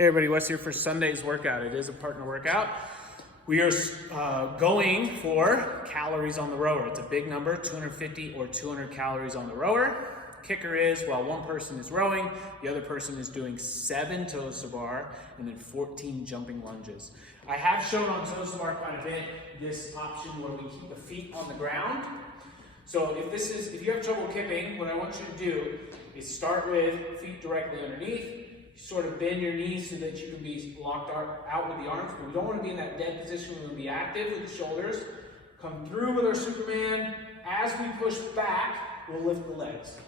Hey everybody, Wes here for Sunday's workout. It is a partner workout. We are going for calories on the rower. It's a big number, 250 or 200 calories on the rower. Kicker is, while one person is rowing, the other person is doing 7 toes to bar and then 14 jumping lunges. I have shown on toes to bar quite a bit this option where we keep the feet on the ground. So if you have trouble kipping, what I want you to do is start with feet directly underneath. Sort of bend your knees so that you can be locked out with the arms, but we don't want to be in that dead position. We want to be active with the shoulders. Come through with our Superman. As we push back, we'll lift the legs.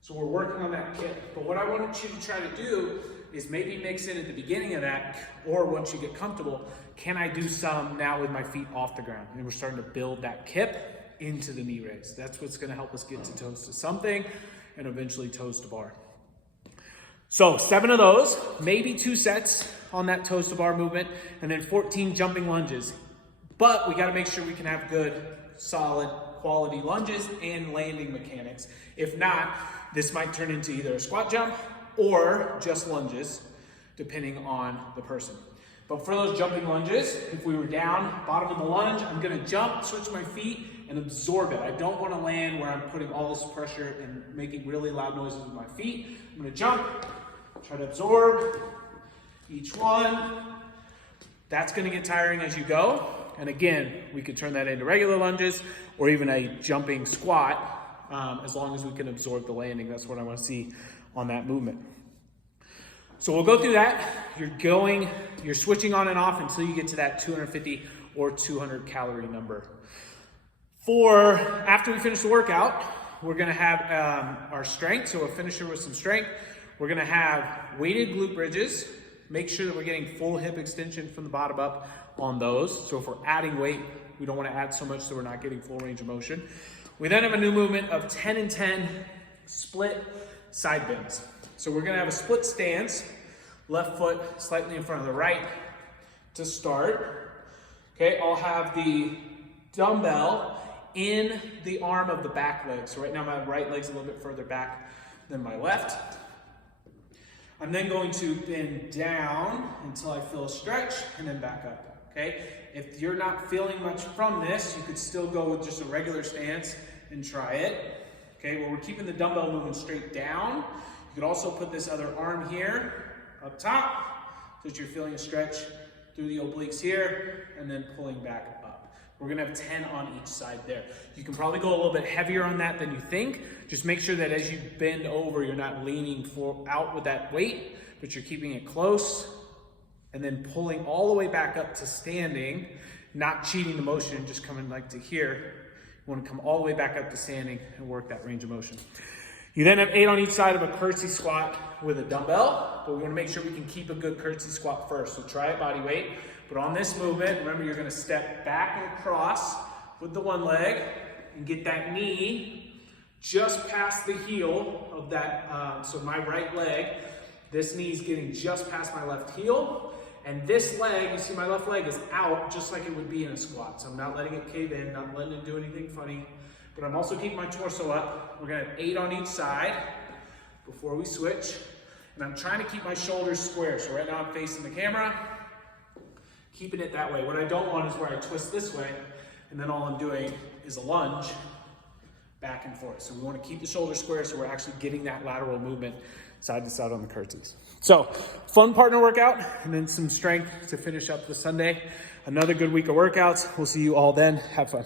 So we're working on that kip. But what I want you to try to do is maybe mix in at the beginning of that, or once you get comfortable, can I do some now with my feet off the ground? And we're starting to build that kip into the knee raise. That's what's going to help us get to toes to something and eventually toes to bar. So 7 of those, maybe 2 sets on that toes to bar movement, and then 14 jumping lunges. But we gotta make sure we can have good, solid, quality lunges and landing mechanics. If not, this might turn into either a squat jump or just lunges, depending on the person. But for those jumping lunges, if we were down, bottom of the lunge, I'm gonna jump, switch my feet, and absorb it. I don't wanna land where I'm putting all this pressure and making really loud noises with my feet. I'm gonna jump, try to absorb each one. That's gonna get tiring as you go. And again, we could turn that into regular lunges or even a jumping squat, as long as we can absorb the landing. That's what I wanna see on that movement. So we'll go through that. You're switching on and off until you get to that 250 or 200 calorie number. After we finish the workout, we're gonna have our strength, so a finisher with some strength. We're gonna have weighted glute bridges. Make sure that we're getting full hip extension from the bottom up on those. So if we're adding weight, we don't wanna add so much so we're not getting full range of motion. We then have a new movement of 10 and 10 split side bends. So we're gonna have a split stance, left foot slightly in front of the right to start. Okay, I'll have the dumbbell in the arm of the back leg. So right now my right leg's a little bit further back than my left. I'm then going to bend down until I feel a stretch and then back up, okay? If you're not feeling much from this, you could still go with just a regular stance and try it. Okay, well, we're keeping the dumbbell moving straight down. You could also put this other arm here up top so that you're feeling a stretch through the obliques here and then pulling back up. We're gonna have 10 on each side there. You can probably go a little bit heavier on that than you think. Just make sure that as you bend over, you're not leaning out with that weight, but you're keeping it close and then pulling all the way back up to standing, not cheating the motion, just coming like to here. You wanna come all the way back up to standing and work that range of motion. You then have 8 on each side of a curtsy squat with a dumbbell, but we wanna make sure we can keep a good curtsy squat first. So try it body weight. But on this movement, remember you're gonna step back and across with the one leg and get that knee just past the heel of that, so my right leg, this knee's getting just past my left heel. And this leg, you see my left leg is out just like it would be in a squat. So I'm not letting it cave in, not letting it do anything funny, but I'm also keeping my torso up. We're gonna have 8 on each side before we switch. And I'm trying to keep my shoulders square. So right now I'm facing the camera, keeping it that way. What I don't want is where I twist this way, and then all I'm doing is a lunge back and forth. So we want to keep the shoulders square so we're actually getting that lateral movement side to side on the curtsies. So fun partner workout, and then some strength to finish up the Sunday. Another good week of workouts. We'll see you all then. Have fun.